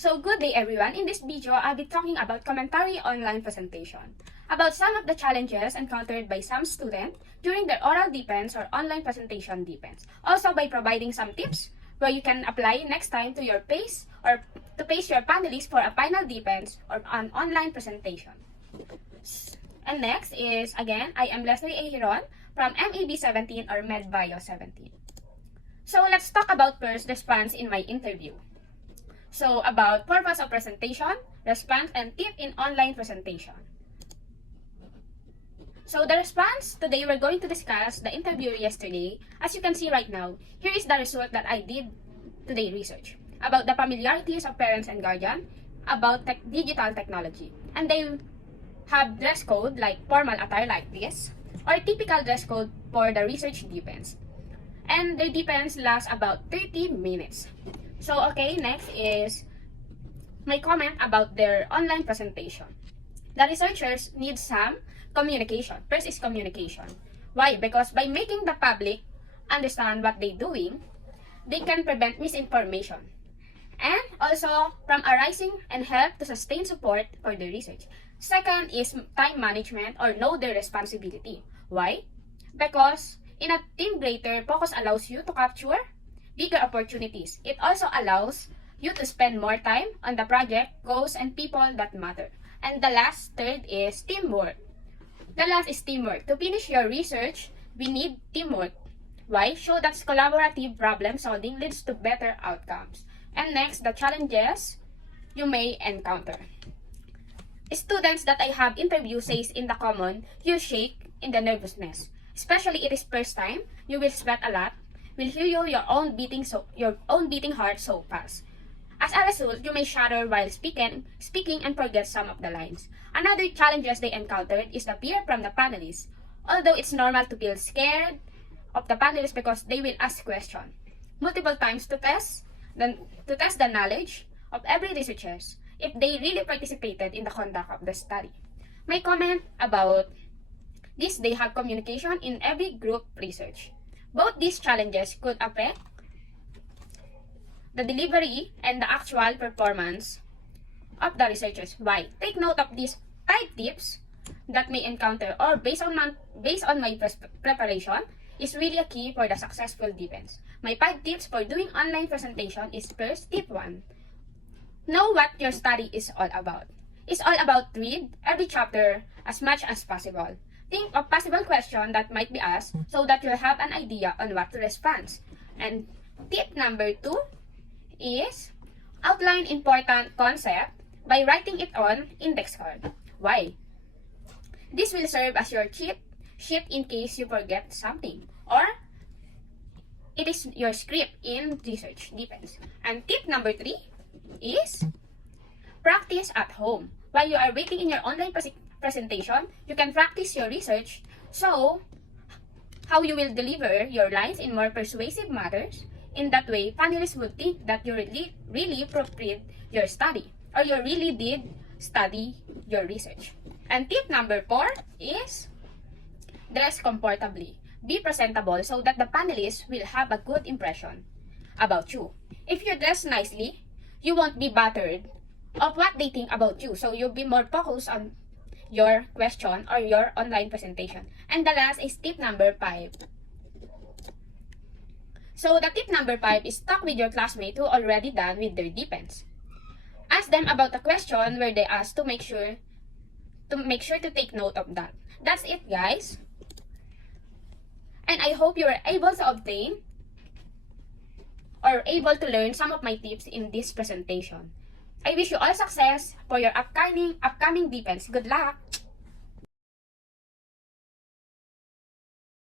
So good day everyone. In this video, I'll be talking about commentary online presentation, about some of the challenges encountered by some students during their oral defense or online presentation defense. Also by providing some tips where you can apply next time to your pace or to pace your panelists for a final defense or an online presentation. And next is, again, I am Leslie A. Hiron from MEB17 or MEB17. So let's talk about first response in my interview. So about purpose of presentation, response, and tip in online presentation. So the response, today we're going to discuss the interview yesterday. As you can see right now, here is the result that I did today research about the familiarities of parents and guardian about digital technology. And they have dress code like formal attire like this or typical dress code for the research defense. And their defense lasts about 30 minutes. So okay, next is my comment about their online presentation. The researchers need some communication. First is communication. Why? Because by making the public understand what they're doing, they can prevent misinformation. And also from arising and help to sustain support for the research. Second is time management or know their responsibility. Why? Because in a team greater, focus allows you to capture bigger opportunities. It also allows you to spend more time on the project, goals, and people that matter. And the last, third, is teamwork. The last is teamwork. To finish your research, we need teamwork. Why? Show that collaborative problem solving leads to better outcomes. And next, the challenges you may encounter. Students that I have interviewed says in the common, you shake in the nervousness. Especially it is first time, you will sweat a lot, will hear your own beating heart so fast. As a result, you may shudder while speaking and forget some of the lines. Another challenges they encountered is the fear from the panelists. Although it's normal to feel scared of the panelists because they will ask questions multiple times to test the knowledge of every researcher if they really participated in the conduct of the study. My comment about this, they have communication in every group research. Both these challenges could affect the delivery and the actual performance of the researchers. Why? Take note of these 5 tips that may encounter or based on my preparation is really a key for the successful defense. My 5 tips for doing online presentation is first, tip 1. Know what your study is all about. It's all about read every chapter as much as possible. Think of possible questions that might be asked so that you'll have an idea on what to respond. And tip number 2 is outline important concept by writing it on index card. Why? This will serve as your cheat sheet in case you forget something or it is your script in research defense. And tip number 3 is practice at home. While you are waiting in your online presentation, you can practice your research. So, how you will deliver your lines in more persuasive matters. In that way, panelists will think that you really proofread your study or you really did study your research. And tip number 4 is dress comfortably. Be presentable so that the panelists will have a good impression about you. If you dress nicely, you won't be bothered of what they think about you. So you'll be more focused on your question or your online presentation. And the last is tip number 5. So the tip number 5 is talk with your classmate who already done with their defense. Ask them about the question where they asked to make sure to take note of that. That's it, guys. And I hope you are able to obtain or able to learn some of my tips in this presentation. I wish you all success for your upcoming defense. Good luck!